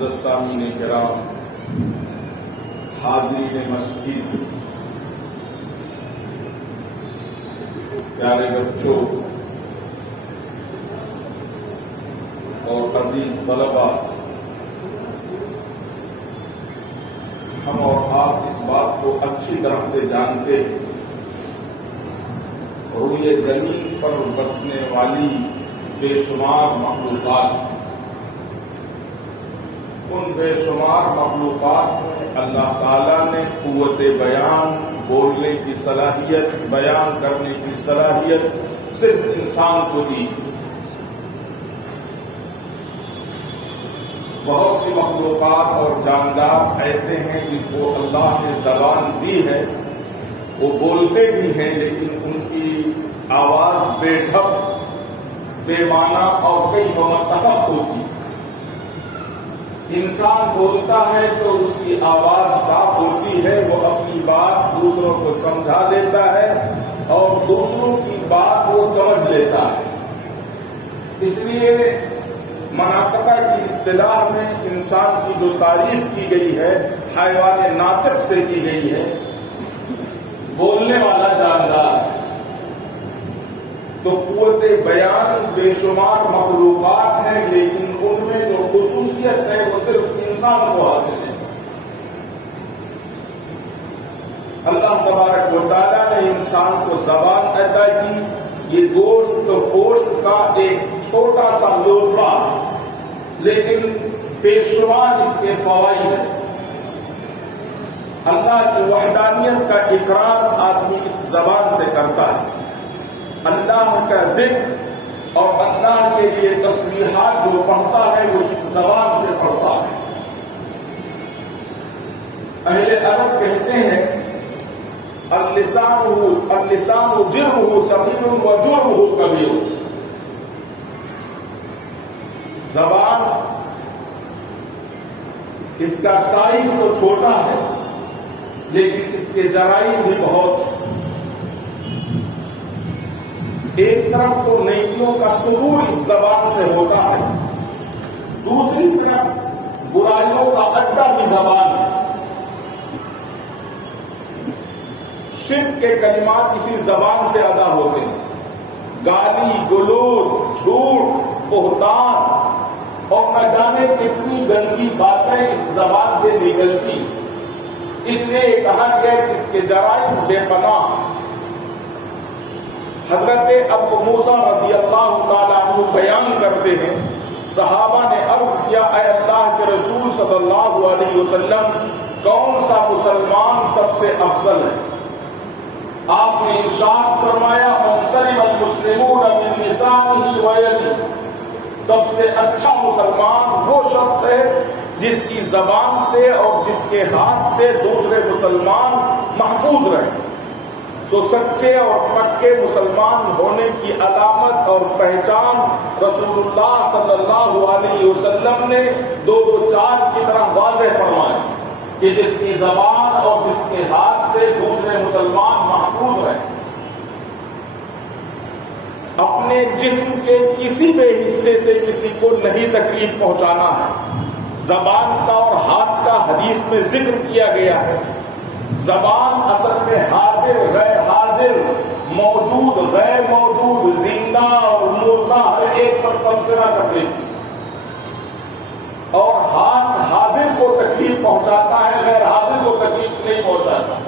معزز سامعین کرام، حاضرین مسجد، پیارے بچوں اور عزیز طلبہ، ہم اور آپ اس بات کو اچھی طرح سے جانتے ہیں، روئے زمین پر بسنے والی بے شمار مخلوقات، ان بے شمار مخلوقات میں اللہ تعالیٰ نے قوت بیان، بولنے کی صلاحیت، بیان کرنے کی صلاحیت صرف انسان کو دی۔ بہت سی مخلوقات اور جاندار ایسے ہیں جن کو اللہ نے زبان دی ہے، وہ بولتے بھی ہیں لیکن ان کی آواز بے ڈھب، بے معنی اور کئی مرتفع ہوتی۔ انسان بولتا ہے تو اس کی آواز صاف ہوتی ہے، وہ اپنی بات دوسروں کو سمجھا لیتا ہے اور دوسروں کی بات وہ سمجھ لیتا ہے۔ اس لیے مناطقہ کی اصطلاح میں انسان کی جو تعریف کی گئی ہے حیوان ناطق سے کی گئی ہے، بولنے والا جاندار۔ تو قوت بیان بے شمار مخلوقات ہیں، لیکن ان میں جو خصوصیت ہے وہ صرف انسان کو حاصل ہے۔ اللہ تبارک و تعالیٰ نے انسان کو زبان عطا کی، یہ گوشت و پوشت کا ایک چھوٹا سا لوٹا، لیکن بے شمار اس کے فوائد ہیں۔ اللہ کی وحدانیت کا اقرار آدمی اس زبان سے کرتا ہے، اللہ کا ذکر اور اللہ کے لیے تسبیحات جو پڑھتا ہے وہ اس زبان سے پڑھتا ہے۔ اہل عرب کہتے ہیں اللسان جرمہ صغیر و جرمہ کبیر۔ زبان اس کا سائز تو چھوٹا ہے لیکن اس کے جرائم بھی بہت ہیں۔ ایک طرف تو نیکیوں کا صدور اس زبان سے ہوتا ہے، دوسری طرف برائیوں کا اڈا بھی زبان ہے۔ شرک کے کلمات اسی زبان سے ادا ہوتے ہیں، گالی گلوچ، جھوٹ، بہتان اور نہ جانے کتنی گندی باتیں اس زبان سے نکلتی۔ اس لیے کہا گیا کہ اس کے جرائم بے پناہ۔ حضرت ابو موسیٰ رضی اللہ تعالیٰ عنہ بیان کرتے ہیں، صحابہ نے عرض کیا، اے اللہ کے رسول صلی اللہ علیہ وسلم، کون سا مسلمان سب سے افضل ہے؟ آپ نے ارشاد فرمایا، من سلم المسلمون من لسانہ ویدہ، سب سے اچھا مسلمان وہ شخص ہے جس کی زبان سے اور جس کے ہاتھ سے دوسرے مسلمان محفوظ رہے۔ سو سچے اور پکے مسلمان ہونے کی علامت اور پہچان رسول اللہ صلی اللہ علیہ وسلم نے 2-2-4 کی طرح واضح فرمایا کہ جس کی زبان اور جس کے ہاتھ سے دوسرے مسلمان محفوظ رہے۔ اپنے جسم کے کسی بھی حصے سے کسی کو نہیں تکلیف پہنچانا ہے۔ زبان کا اور ہاتھ کا حدیث میں ذکر کیا گیا ہے۔ زبان اصل میں حاضر غیر حاضر، موجود غیر موجود، زندہ اور مردہ ہر ایک پر تبصرہ کر دیتی، اور ہاتھ حاضر کو تکلیف پہنچاتا ہے، غیر حاضر کو تکلیف نہیں پہنچاتا۔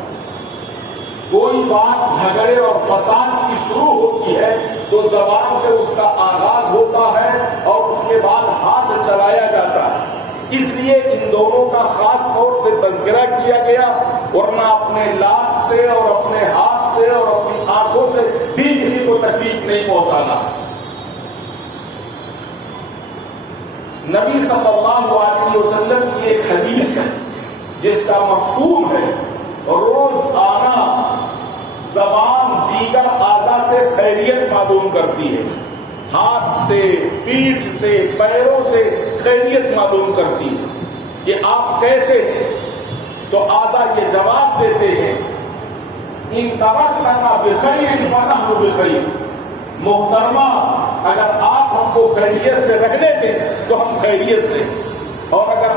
کوئی بات جھگڑے اور فساد کی شروع ہوتی ہے تو زبان سے اس کا آغاز ہوتا ہے اور اس کے بعد ہاتھ چلایا جاتا ہے۔ اس لیے ان دونوں کا خاص طور سے تذکرہ کیا گیا، ورنہ اپنے لات سے اور اپنے ہاتھ سے اور اپنی آنکھوں سے بھی کسی کو تکلیف نہیں پہنچانا۔ نبی صلی اللہ علیہ وسلم کی ایک حدیث ہے جس کا مفہوم ہے، روزانہ زبان دیگر اعضاء سے خیریت معلوم کرتی ہے، ہاتھ سے، پیٹھ سے، پیروں سے خیریت معلوم کرتی ہے کہ آپ کیسے ہیں۔ تو اعضاء یہ جواب دیتے ہیں، ان ترکتنا بخیر فنحن بخیر، محترمہ اگر آپ ہم کو خیریت سے رہنے دیں تو ہم خیریت سے، اور اگر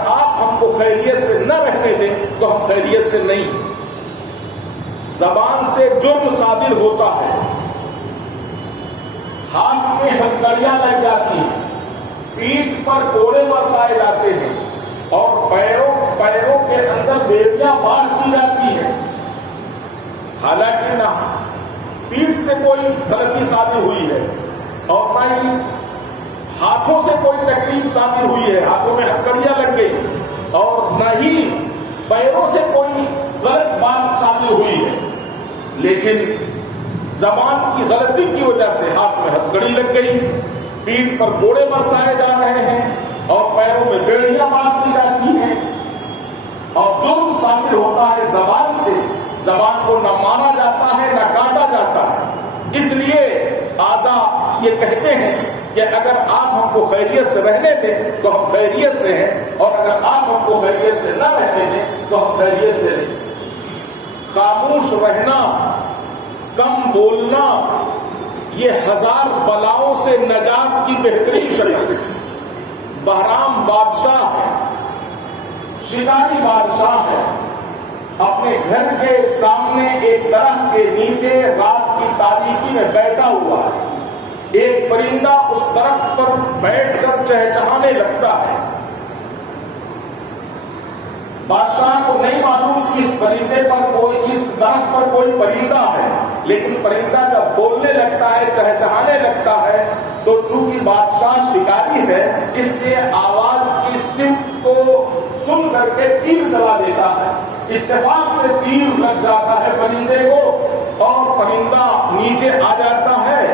ہم کو خیریت سے نہ رہنے دیں تو ہم خیریت سے نہیں۔ زبان سے جرم صادر ہوتا ہے، ہاتھ میں ہتھکڑیاں لگ جاتی ہیں، پیٹھ پر کوڑے برسائے جاتے ہیں، اور پیروں کے اندر بیڑیاں باندھ دی جاتی ہیں۔ حالانکہ نہ پیٹھ سے کوئی غلطی صادر ہوئی ہے اور نہ ہی ہاتھوں سے کوئی تکلیف صادر ہوئی ہے، ہاتھوں میں ہتھکڑیاں لگ گئی، اور نہ ہی پیروں سے کوئی غلط بات صادر ہوئی ہے، لیکن زبان کی غلطی کی وجہ سے ہاتھ میں ہتھکڑی لگ گئی، پیٹھ پر کوڑے برسائے جا رہے ہیں اور پیروں میں بیڑیاں باندھ دی جاتی ہیں، اور جرم صادر ہوتا ہے زبان سے۔ زبان کو نہ مارا جاتا ہے نہ کاٹا جاتا ہے۔ اس لیے آزا یہ کہتے ہیں کہ اگر آپ ہم کو خیریت سے رہنے دیں تو ہم خیریت سے ہیں، اور اگر آپ ہم کو خیریت سے نہ رہنے دیں تو ہم خیریت سے نہیں۔ خاموش رہنا، کم بولنا، یہ ہزار بلاؤں سے نجات کی بہترین شکل ہے۔ بہرام بادشاہ ہے، شکاری بادشاہ ہے، اپنے گھر کے سامنے ایک درخت کے نیچے رات کی تاریکی میں بیٹھا ہوا ہے۔ ایک پرندہ اس درخت پر بیٹھ کر چہچہانے لگتا ہے۔ بادشاہ کو نہیں معلوم کہ اس درخت پر کوئی پرندہ ہے، لیکن پرندہ جب بولنے لگتا ہے، چہچہانے لگتا ہے، تو چونکہ بادشاہ شکاری ہے اس لیے آواز کی سمت کو سن کر کے تیر چلا دیتا ہے۔ اتفاق سے تیر لگ جاتا ہے پرندے کو اور پرندہ نیچے آ جاتا ہے۔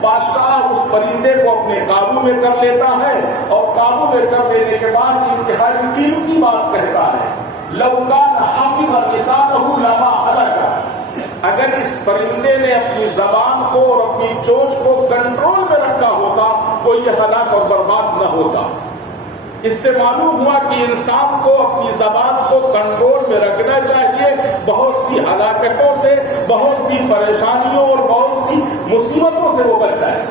بادشاہ اس پرندے کو اپنے قابو میں کر لیتا ہے، اور قابو میں کر لینے کے بعد انتہائی قیمتی بات کہتا ہے، لَوْ كَانَ حَافِظًا لِسَانَهُ لَمَا هَلَكَ۔ اگر اس پرندے نے اپنی زبان کو اور اپنی چونچ کو کنٹرول میں رکھا ہوتا تو یہ ہلاک اور برباد نہ ہوتا۔ اس سے معلوم ہوا کہ انسان کو اپنی زبان کو کنٹرول میں رکھنا چاہیے، بہت سی ہلاکتوں سے، بہت سی پریشانیوں اور بہت سی مصیبتوں سے وہ بچ جائے۔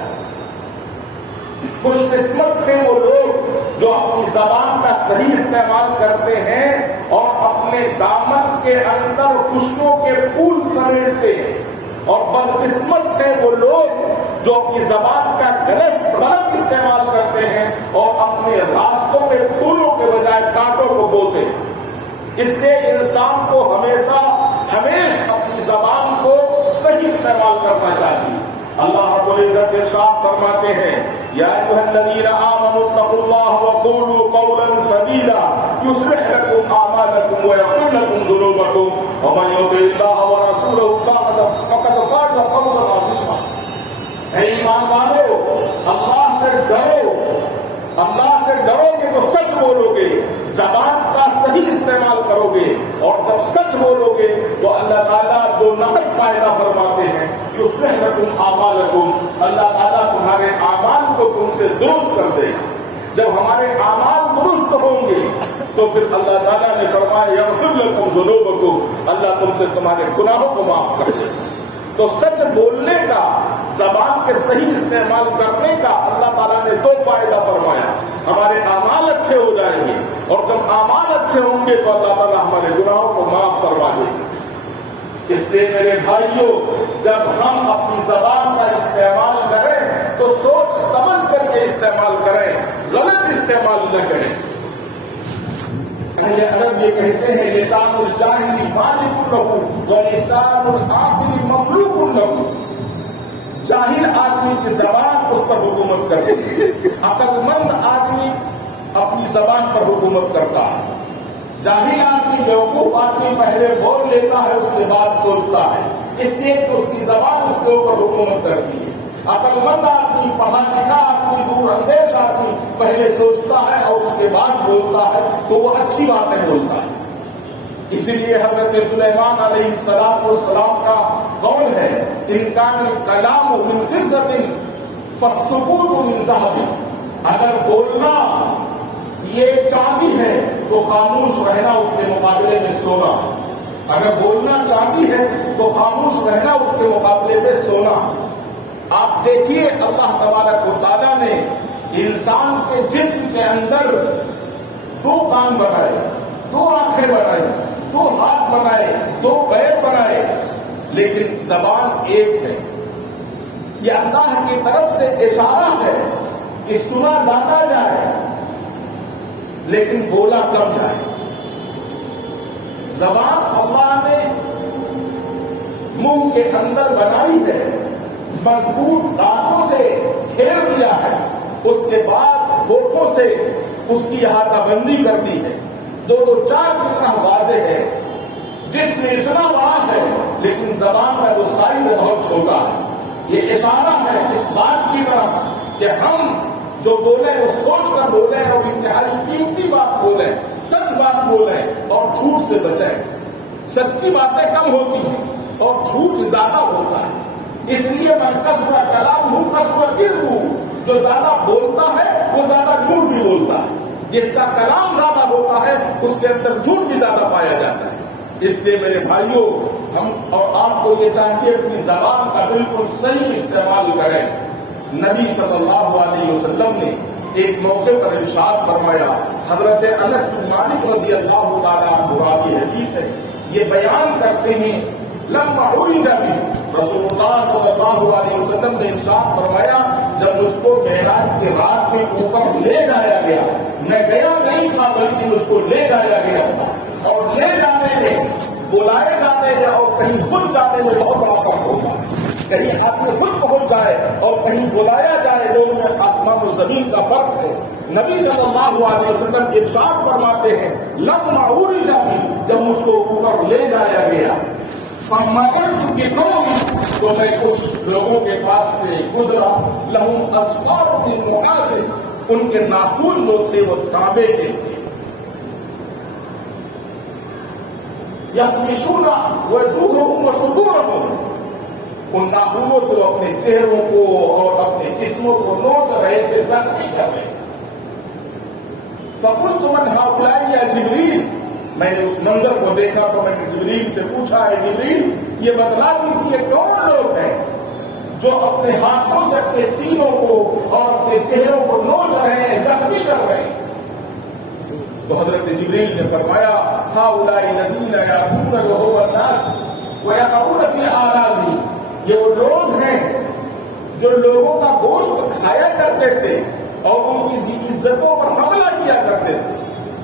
خوش قسمت ہیں وہ لوگ جو اپنی زبان کا صحیح استعمال کرتے ہیں اور اپنے دامن کے اندر خوشبو کے پھول سمیٹتے ہیں، اور بدقسمت ہیں وہ لوگ جو اپنی زبان کا غلط استعمال کرتے ہیں اور اپنے راستوں میں پھولوں کے بجائے کانٹوں کو بوتے ہیں۔ اس لیے انسان کو ہمیشہ اپنی زبان کو صحیح استعمال کرنا چاہیے۔ اللہ رب العزت ارشاد فرماتے ہیں، یا ایھا الذین آمنوا اتقوا اللہ وقولوا قولا سدیدا یصلح لکم اعمالکم ویغفر لکم ذنوبکم ومن یطع اللہ ورسولہ فقد فاز فوزا عظیما۔ اے ایمان والو، اللہ سے ڈرو گے تو سچ بولو گے، زبان کا صحیح استعمال کرو گے، اور جب سچ بولو گے تو اللہ تعالیٰ جو نقد فائدہ فرماتے ہیں، یصلح لکم اعمالکم، اللہ تعالیٰ تمہارے اعمال کو تم سے درست کر دے گا۔ جب ہمارے اعمال درست ہوں گے تو پھر اللہ تعالیٰ نے فرمایا یغفر لکم ذنوبکم، اللہ تم سے تمہارے گناہوں کو معاف کر دے گا۔ تو سچ بولنے کا، زبان کے صحیح استعمال کرنے کا اللہ تعالیٰ نے دو فائدہ فرمایا، ہمارے اعمال اچھے ہو جائیں گے، اور جب اعمال اچھے ہوں گے تو اللہ تعالیٰ ہمارے گناہوں کو معاف فرما دے گا۔ اس لیے میرے بھائیوں، جب ہم اپنی زبان کا استعمال کریں تو سوچ سمجھ کر کے استعمال کریں، غلط استعمال نہ کریں۔ عرب یہ کہتے ہیں، لسان الجاہل مالک لہ ولسان العاقل مملوک لہ۔ جاہل آدمی کی زبان اس پر حکومت کرتی ہے، عقل مند آدمی اپنی زبان پر حکومت کرتا ہے۔ جاہل آدمی، بیوقوف آدمی پہلے بول لیتا ہے، اس کے بعد سوچتا ہے، اس لیے کہ اس کی زبان اس کے اوپر حکومت کرتی ہے۔ عقل مند آدمی، پڑھا لکھا آدمی، دور اندیش آدمی پہلے سوچتا ہے اور اس کے بعد بولتا ہے، تو وہ اچھی باتیں بولتا ہے۔ اسی لیے حضرت سلیمان علیہ السلام کا قول ہے، ان کان الکلام من فضۃ فالسکوت من ذہب۔ اگر بولنا یہ چاندی ہے تو خاموش رہنا اس کے مقابلے میں سونا۔ اگر بولنا چاندی ہے تو خاموش رہنا اس کے مقابلے میں سونا۔ آپ دیکھیے، اللہ تبارک و تعالیٰ نے انسان کے جسم کے اندر دو کان بنائے، دو آنکھیں بنائی، دو ہاتھ بنائے، دو پیر بنائے، لیکن زبان ایک ہے۔ یہ اللہ کی طرف سے اشارہ ہے کہ سنا زیادہ جائے لیکن بولا کم جائے۔ زبان اللہ نے منہ کے اندر بنائی ہے، مضبوط دانتوں سے گھیر دیا ہے، اس کے بعد ہونٹوں سے اس کی احاطہ بندی کر دی ہے، دو چار کی طرح واضح ہے، جسم اتنا بڑا ہے لیکن زبان کا جو سائز ہے بہت چھوٹا ہے۔ یہ اشارہ ہے اس بات کی طرف کہ ہم جو بولیں وہ سوچ کر بولیں اور انتہائی قیمتی بات بولیں، سچ بات بولیں اور جھوٹ سے بچیں۔ سچی باتیں کم ہوتی ہیں اور جھوٹ زیادہ ہوتا ہے، اس لیے من کثر کلامہ کثر کذبہ، جو زیادہ بولتا ہے وہ زیادہ جھوٹ بھی بولتا ہے، جس کا کلام زیادہ ہوتا ہے اس کے اندر جھوٹ بھی زیادہ پایا جاتا ہے۔ اس لیے میرے بھائیوں، ہم اور آپ کو یہ چاہیے اپنی زبان کا بالکل صحیح استعمال کریں۔ نبی صلی اللہ علیہ وسلم نے ایک موقع پر ارشاد فرمایا، حضرت انس بن مالک رضی اللہ تعالیٰ عنہ راوی حدیث ہے، یہ بیان کرتے ہیں لما عرج بی، رسول اللہ صلی اللہ علیہ وسلم نے ارشاد فرمایا جب مجھ کو معراج کی رات میں اوپر لے جایا گیا، میں گیا نہیں تھا بلکہ مجھ کو لے جایا گیا، اور لے جانے میں، بلائے جانے میں اور کہیں خود جانے میں بہت بڑا فرق ہوتا ہے۔ کہیں آدمی خود پہنچ جائے اور کہیں بلایا جائے، دونوں میں آسمان و زمین کا فرق ہے۔ نبی صلی اللہ علیہ وسلم ارشاد فرماتے ہیں لما عرج بی، جب مجھ کو اوپر لے جایا گیا، فمررت بقوم، تو میں کچھ لوگوں کے پاس سے گزرا، لہم اظفار من نحاس، ان کے ناخن جو تھے وہ تانبے کے تھے، یخمشون وجوہہم وصدورہم، ان ناخنوں سے وہ اپنے چہروں کو اور اپنے جسموں کو نوچ رہے تھے، زخمی کر رہے تھے۔ فقلت من ہؤلاء یا جبریل، میں نے اس منظر کو دیکھا تو میں نے جبریل سے پوچھا، ہے جبریل یہ بتلا دیجیے کون لوگ ہیں جو اپنے ہاتھوں سے اپنے سینوں کو اور اپنے چہروں کو نوچ رہے ہیں، زخمی کر رہے ہیں؟ تو حضرت جبریل نے فرمایا ہؤلاء الذین یأکلون لحوم الناس ویقعون فی اعراضہم، یہ وہ لوگ ہیں جو لوگوں کا گوشت کھایا کرتے تھے اور ان کی عزتوں پر حملہ کیا کرتے تھے،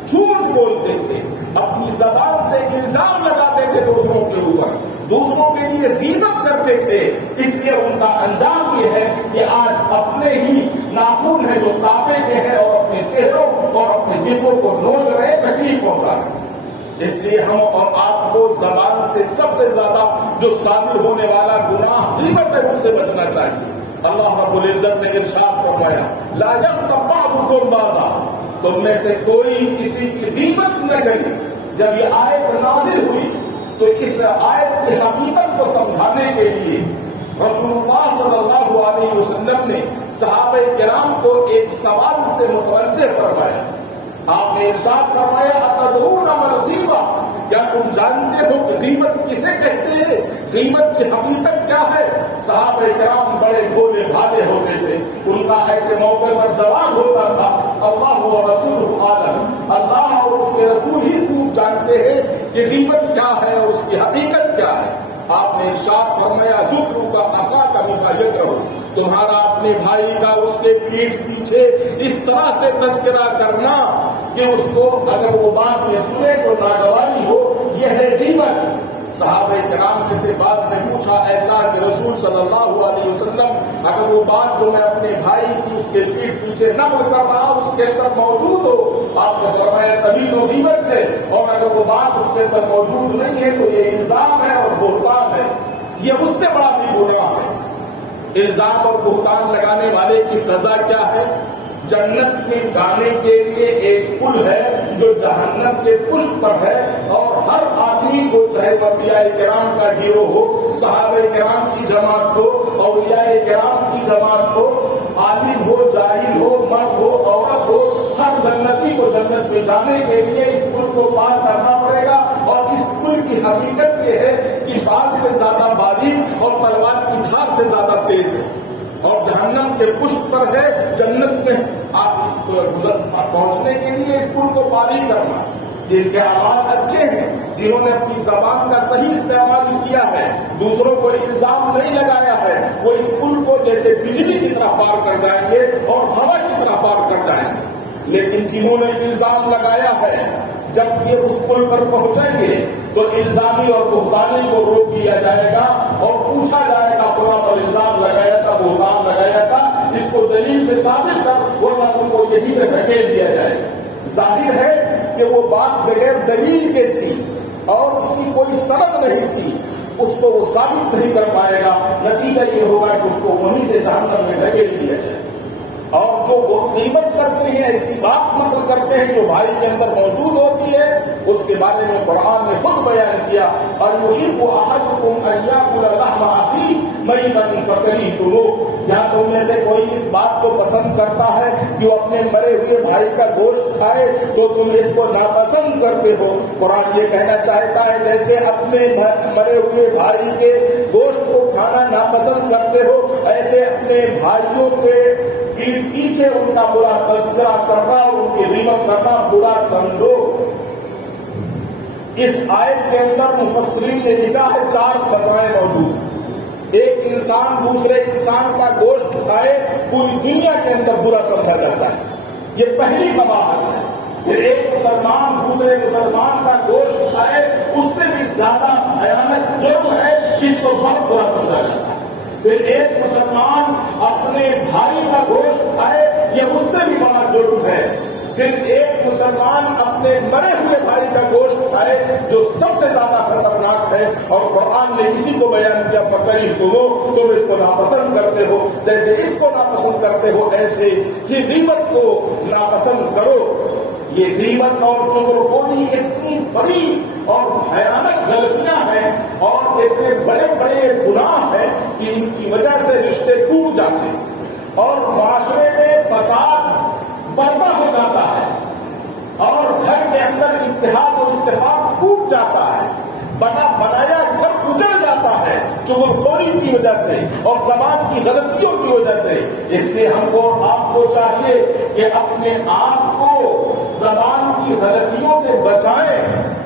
جھوٹ بولتے تھے، اپنی زبان سے الزام لگاتے تھے دوسروں کے اوپر، دوسروں کے لیے غیبت کرتے تھے۔ اس لیے ان کا انجام یہ ہے کہ آج اپنے ہی ناخن ہیں جو تانبے کے ہیں اور اپنے چہروں اور اپنے جسموں کو نوچ رہے، تکلیف پہنچا رہے۔ اس لیے ہم اور آپ کو زبان سے سب سے زیادہ جو صادر ہونے والا گناہ غیبت ہے، اس سے بچنا چاہیے۔ اللہ رب العزت نے ارشاد فرمایا لا یغتب بعضکم بعضا، تم میں سے کوئی کسی کی غیبت نہ کرے۔ جب یہ آیت نازل ہوئی تو اس آیت کی حقیقت کو سمجھانے کے لیے رسول اللہ صلی اللہ علیہ وسلم نے صحابہ کرام کو ایک سوال سے متوجہ فرمایا۔ آپ نے ارشاد فرمایا اتدرون ما الغیبہ، کیا تم جانتے ہو کہ غیبت کسے کہتے ہیں؟ غیبت کی حقیقت کیا ہے؟ صحابہ کرام بڑے بھولے بھالے ہوتے تھے، ان کا ایسے موقع پر جواب ہوتا تھا اللہ و رسولہ عالم، اللہ اور اس کے رسول ہی خوب جانتے ہیں کہ غیبت کیا ہے اور اس کی حقیقت کیا ہے۔ آپ نے ارشاد فرمایا ذکرک اخاک بما یکرہ، تمہارا اپنے بھائی کا اس کے پیٹھ پیچھے اس طرح سے تذکرہ کرنا کہ اس کو اگر وہ بات میں سنے تو ناگواری ہو، یہ ہے غیبت۔ صحابہ کرام میں سے بعض نے پوچھا اے اللہ کے رسول صلی اللہ علیہ وسلم، اگر وہ بات جو میں اپنے بھائی کی اس کے پیٹھ پیچھے نقل کر رہا ہوں اس کے اندر موجود ہو، آپ نے فرمایا تبھی تو غیبت ہے، اور اگر وہ بات اس کے اندر موجود نہیں ہے تو یہ الزام ہے اور بہتان ہے، یہ اس سے بڑا بھی گناہ ہے۔ الزام اور بہتان لگانے والے کی سزا کیا ہے؟ جنت میں جانے کے لیے ایک پل ہے جو جہنم کے پشت پر ہے، اور ہر آدمی کو چاہے وہ انبیاء کرام کا گروہ ہو، صحابہ کرام کی جماعت ہو، اولیاء کرام کی جماعت ہو، عالم ہو، جاہل ہو، مرد ہو، عورت ہو، ہر جنتی کو جنت میں جانے کے لیے اس پل کو پار کرنا پڑے گا۔ اور اس پل کی حقیقت یہ ہے کہ بال سے زیادہ باریک اور تلوار کی دھار سے زیادہ تیز ہے، اور جہنم کے پشت پر ہے۔ جنت میں آپ اس پر پہنچنے کے لیے اس پل کو پار ہی کرنا، جن کے اعمال اچھے ہیں، جنہوں نے اپنی زبان کا صحیح استعمال کیا ہے، دوسروں کو الزام نہیں لگایا ہے، وہ اس پل کو جیسے بجلی کی طرح پار کر جائیں گے اور ہوا کی طرح پار کر جائیں گے۔ لیکن جنہوں نے الزام لگایا ہے، جب یہ اس پل پر پہنچیں گے تو الزامی اور بہتانی کو روک لیا جائے گا اور پوچھا جائے گا فلاں پر الزام لگایا تھا، بہتان لگایا تھا، اس کو دلیل سے ثابت کر، ورنہ تم کو یہی سے دھکیل دیا جائے گا۔ ظاہر ہے کہ وہ بات بغیر دلیل کے تھی اور اس کی کوئی سند نہیں تھی، اس کو وہ ثابت نہیں کر پائے گا، نتیجہ یہ ہوگا کہ اس کو وہیں سے جہنم میں دھکیل دیا جائے۔ اور جو وہ غیبت کرتے ہیں، ایسی بات نقل کرتے ہیں جو بھائی کے اندر موجود ہوتی ہے، اس کے بارے میں قرآن نے خود بیان کیا، اور یحب احدکم ان یاکل لحم اخیہ میتا فکرہتموہ، یا تم میں سے کوئی اس بات کو پسند کرتا ہے کہ وہ اپنے مرے ہوئے بھائی کا گوشت کھائے تو تم اس کو ناپسند کرتے ہو۔ قرآن یہ کہنا چاہتا ہے جیسے اپنے مرے ہوئے بھائی کے گوشت کو کھانا ناپسند کرتے ہو، ایسے اپنے بھائیوں کے پیچھے ان کا برا تذکرہ کرنا اور ان کی غیبت کرنا برا سمجھو۔ اس آیت کے اندر مفسرین نے لکھا ہے 4 سزائیں موجود۔ ایک انسان دوسرے انسان کا گوشت کھائے پوری دنیا کے اندر برا سمجھا جاتا ہے، یہ پہلی قباحت ہے۔ پھر ایک مسلمان دوسرے مسلمان کا گوشت کھائے، اس سے بھی زیادہ بھیانک جرم ہے، اس کو بہت برا سمجھا جاتا ہے۔ پھر ایک مسلمان اپنے بھائی کا گوشت کھائے، یہ اس سے بھی بڑا جرم ہے۔ پھر ایک مسلمان اپنے مرے ہوئے بھائی کا گوشت کھائے، جو سب سے زیادہ خطرناک ہے، اور قرآن نے اسی کو بیان کیا فکرہتموہ، تم اس کو ناپسند کرتے ہو، جیسے اس کو ناپسند کرتے ہو ایسے ہی غیبت کو ناپسند کرو۔ یہ غیبت اور چغلخوری اتنی بڑی اور بھیانک غلطیاں ہیں اور اتنے بڑے بڑے گناہ ہیں کہ ان کی وجہ سے رشتے ٹوٹ جاتے ہیں اور معاشرے میں فساد برپا ہو جاتا ہے اور گھر کے اندر اتحاد و اتفاق ٹوٹ جاتا ہے، بنا بنایا گھر اجڑ جاتا ہے چغلخوری کی وجہ سے اور زبان کی غلطیوں کی وجہ سے۔ اس لیے ہم کو آپ کو چاہیے کہ اپنے آپ کو زبان کی غلطیوں سے بچائیں،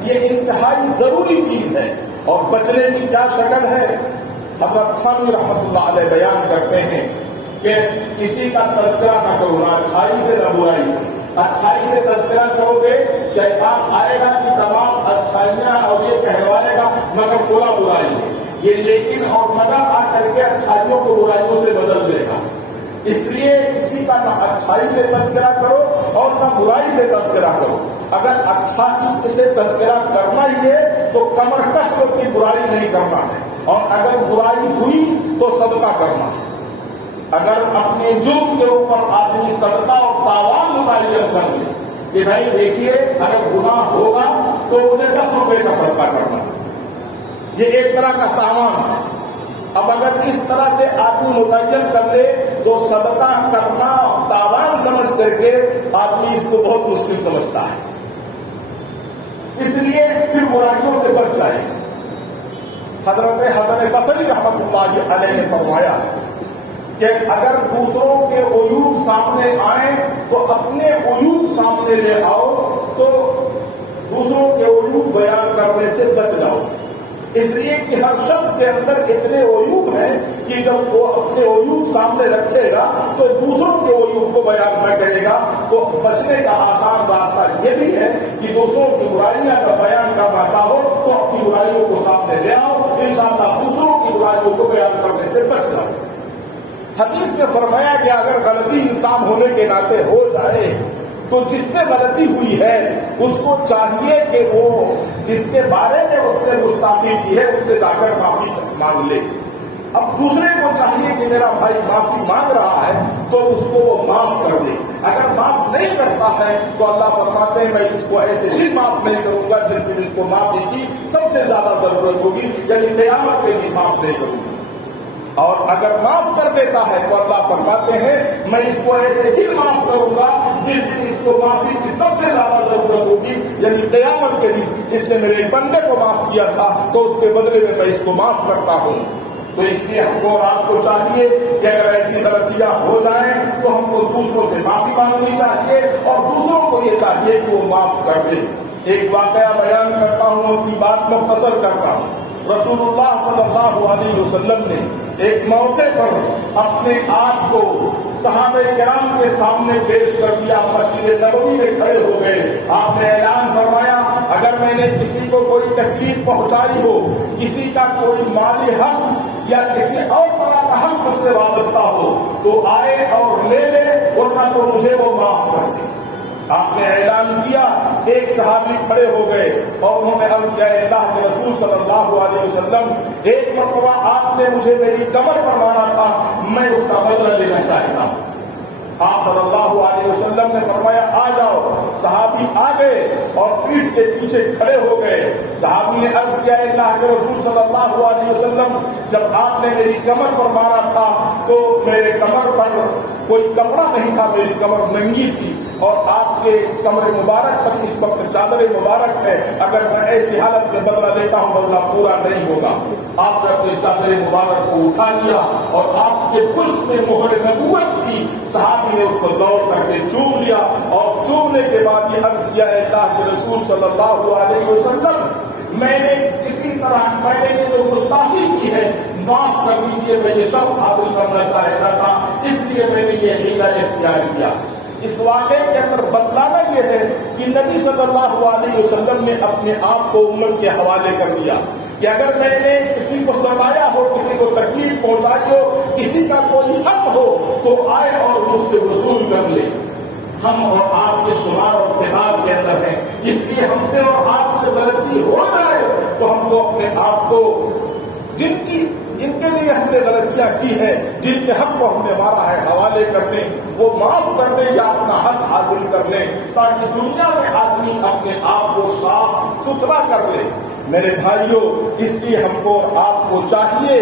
یہ انتہائی ضروری چیز ہے۔ اور بچنے کی کیا شکل ہے؟ حضرت تھانوی رحمۃ اللہ علیہ بیان کرتے ہیں کہ کسی کا تذکرہ نہ کرو، نہ اچھائی سے نہ برائی سے۔ اچھائی سے تذکرہ کرو گے، شیطان آئے گا کہ تمام اچھائیاں اور یہ کہلوائے گا مگر فلاں برائی ہے، یہ لیکن اور مگر آ کر کے اچھائیوں کو برائیوں سے بدل دے گا۔ اس لیے کسی کا نہ اچھائی سے تذکرہ کرو اور نہ برائی سے تذکرہ کرو۔ اگر اچھائی سے تذکرہ کرنا ہی ہے تو کمر کس کو کی برائی نہیں کرنا ہے، اور اگر برائی ہوئی تو صدقہ کرنا ہے۔ اگر اپنے جرم کے اوپر آدمی صدقہ اور تاوان متعین کر لے کہ بھائی دیکھیے اگر گناہ ہوگا تو مجھے 10 روپے کا صدقہ کرنا ہے، یہ ایک طرح کا تاوان ہے۔ اب اگر اس طرح سے آدمی متعین کر لے تو صدقہ کرنا تاوان سمجھ کر کے آدمی اس کو بہت مشکل سمجھتا ہے، اس لیے پھر برائیوں سے بچ جائے۔ حضرت حسن بصری رحمۃ اللہ علیہ نے فرمایا کہ اگر دوسروں کے عیوب سامنے آئیں تو اپنے عیوب سامنے لے آؤ، تو دوسروں کے عیوب بیان کرنے سے بچ جاؤ۔ اس لیے کہ ہر شخص کے اندر اتنے عیوب ہیں کہ جب وہ اپنے عیوب سامنے رکھے گا تو دوسروں کے عیوب کو بیان نہ کرے گا، تو بچنے کا آسان راستہ یہ بھی ہے کہ دوسروں کی برائیاں کا بیان کرنا چاہو تو اپنی برائیوں کو سامنے لے آؤ، انشاءاللہ دوسروں کی برائیوں کو بیان کرنے سے بچ جاؤ۔ حدیث میں فرمایا کہ اگر غلطی انسان ہونے کے ناطے ہو جائے تو جس سے غلطی ہوئی ہے اس کو چاہیے کہ وہ جس کے بارے میں اس نے گستاخی کی ہے اس سے جا کر معافی مانگ لے۔ اب دوسرے کو چاہیے کہ میرا بھائی معافی مانگ رہا ہے تو اس کو وہ معاف کر دے۔ اگر معاف نہیں کرتا ہے تو اللہ فرماتے ہیں میں اس کو ایسے ہی معاف نہیں کروں گا جس دن اس کو معافی کی سب سے زیادہ ضرورت ہوگی، یعنی قیامت کے دن معاف نہیں کروں گا۔ اور اگر معاف کر دیتا ہے تو اللہ فرماتے ہیں میں اس کو ایسے ہی معاف کروں گا جس دن اس کو معافی کی سب سے زیادہ ضرورت ہوگی، یعنی قیامت کے دن اس نے میرے بندے کو معاف کیا تھا تو اس کے بدلے میں اس کو معاف کرتا ہوں۔ تو اس لیے ہم کو اور آپ کو چاہیے کہ اگر ایسی غلطیاں ہو جائیں تو ہم کو دوسروں سے معافی مانگنی چاہیے اور دوسروں کو یہ چاہیے کہ وہ معاف کر دیں۔ ایک واقعہ بیان کرتا ہوں، اپنی بات مختصر کرتا ہوں۔ رسول اللہ صلی اللہ علیہ وسلم نے ایک موقع پر اپنے آپ کو صحابہ کرام کے سامنے پیش کر دیا، مسجد نبوی میں کھڑے ہو گئے۔ آپ نے اعلان فرمایا، اگر میں نے کسی کو کوئی تکلیف پہنچائی ہو، کسی کا کوئی مالی حق یا کسی اور طرح کا حق اس سے وابستہ ہو تو آئے اور لے لے، ورنہ تو مجھے وہ معاف کر دے۔ آپ نے اعلان کیا، ایک صحابی کھڑے ہو گئے اور انہوں نے عرض کیا، اللہ کے رسول صلی اللہ علیہ وسلم، ایک مرتبہ آپ نے مجھے میری کمر پر مارا تھا، میں اس کا بدلہ لینا چاہتا ہوں۔ آپ صلی اللہ علیہ وسلم نے فرمایا، آ جاؤ۔ صحابی آ گئے اور پیٹھ کے پیچھے کھڑے ہو گئے۔ صحابی نے عرض کیا، اللہ کے رسول صلی اللہ علیہ وسلم، جب آپ نے میری کمر پر مارا تھا تو میرے کمر پر کوئی کپڑا نہیں تھا، میری کمر ننگی تھی، اور آپ کے کمر مبارک پر اس وقت چادر مبارک ہے، اگر میں ایسی حالت میں بدلہ لیتا ہوں بدلہ پورا نہیں ہوگا۔ آپ نے اپنے چادر مبارک کو اٹھا لیا اور آپ کے پشت میں مہر نبوت تھی، صحابی نے اس کو دوڑ کر کے چوم لیا، اور چومنے کے بعد یہ عرض کیا، اللہ کے رسول صلی اللہ علیہ وسلم، میں نے کسی طرح یہ جو گستاخی کی ہے معاف کر دیجیے، میں یہ سب حاصل کرنا چاہتا تھا، اس لیے میں نے یہ حیلہ اختیار کیا۔ اس واقعے کے اندر بتلانا یہ ہے کہ نبی صلی اللہ علیہ وسلم نے اپنے آپ کو امت کے حوالے کر دیا کہ اگر میں نے کسی کو ستایا ہو، کسی کو تکلیف پہنچائی ہو، کسی کا کوئی حق ہو تو آئے اور مجھ سے وصول کر لے۔ ہم اور آپ کے شمار اور اتحاد کے اندر ہیں، اس لیے ہم سے اور آپ سے غلطی ہو جائے تو ہم کو اپنے آپ کو جن کے لیے ہم نے غلطیاں کی ہیں، جن کے حق کو ہم نے مارا ہے، حوالے کر دیں، وہ معاف کر دیں یا اپنا حق حاصل کر لیں، تاکہ دنیا میں آدمی اپنے آپ کو صاف ستھرا کر لے۔ میرے بھائیوں، اس لیے ہم کو اور آپ کو چاہیے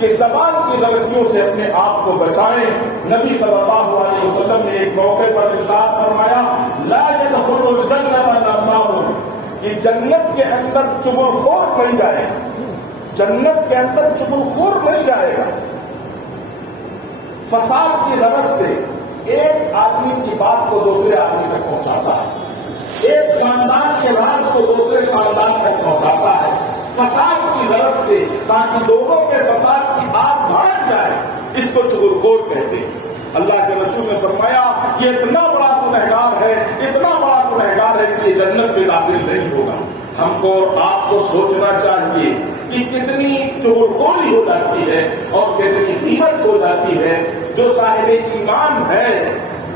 کہ زبان کی غلطیوں سے اپنے آپ کو بچائیں۔ نبی صلی اللہ علیہ وسلم نے ایک موقع پر ارشاد فرمایا، لا يدخل الجنة نمام، کہ جنت کے اندر چغل خور نہیں جائے گا، جنت کے اندر چغل خور نہیں جائے گا۔ فساد کی غرض سے ایک آدمی کی بات کو دوسرے آدمی تک پہنچاتا ہے، ایک خاندان کے راز کو دوسرے خاندان تک پہنچاتا ہے، فساد کی غرض سے، تاکہ لوگوں میں فساد کی آگ بھڑک جائے، اس کو چغل خور کہتے ہیں۔ اللہ کے رسول نے فرمایا، یہ اتنا بڑا گنہگار ہے، اتنا بڑا گنہگار ہے کہ یہ جنت میں داخل نہیں ہوگا۔ ہم کو اور آپ کو سوچنا چاہیے کہ کتنی چغل خوری ہو جاتی ہے اور کتنی غیبت ہو جاتی ہے۔ جو صاحب ایمان ہے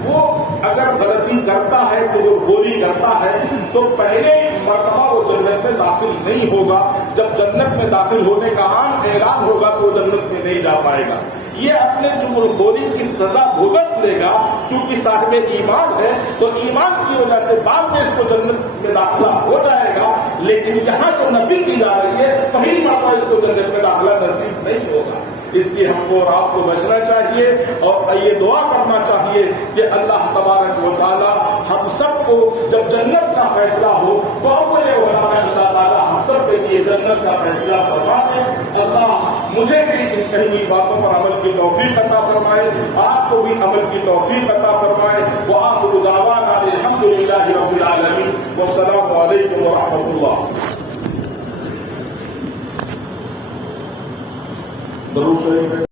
وہ اگر غلطی کرتا ہے، چغل خوری کرتا ہے، تو پہلے مرتبہ وہ جنت میں داخل نہیں ہوگا۔ جب جنت میں داخل ہونے کا عام اعلان ہوگا تو وہ جنت میں نہیں جا پائے گا۔ یہ اپنے چغل خوری کی سزا بھگت لے گا، چونکہ صاحب ایمان ہے تو ایمان کی وجہ سے بعد میں اس کو جنت میں داخلہ ہو جائے گا، لیکن یہاں جو نفی کی جا رہی ہے پہلی مرتبہ اس کو جنت میں داخلہ نصیب نہیں ہوگا۔ اس لیے ہم کو اور آپ کو بچنا چاہیے اور یہ دعا کرنا چاہیے کہ اللہ تبارک و تعالی ہم سب کو جب جنت کا فیصلہ ہو تو اول علماء اللہ تعالی ہم سب کے لیے جنت کا فیصلہ فرما دے۔ اللہ مجھے بھی ان کہی ہوئی باتوں پر عمل کی توفیق عطا فرمائے، آپ کو بھی عمل کی توفیق عطا فرمائے۔ وآخر دعوانا الحمد للہ رب العالمین، والسلام علیکم ورحمۃ اللہ۔ درود شریف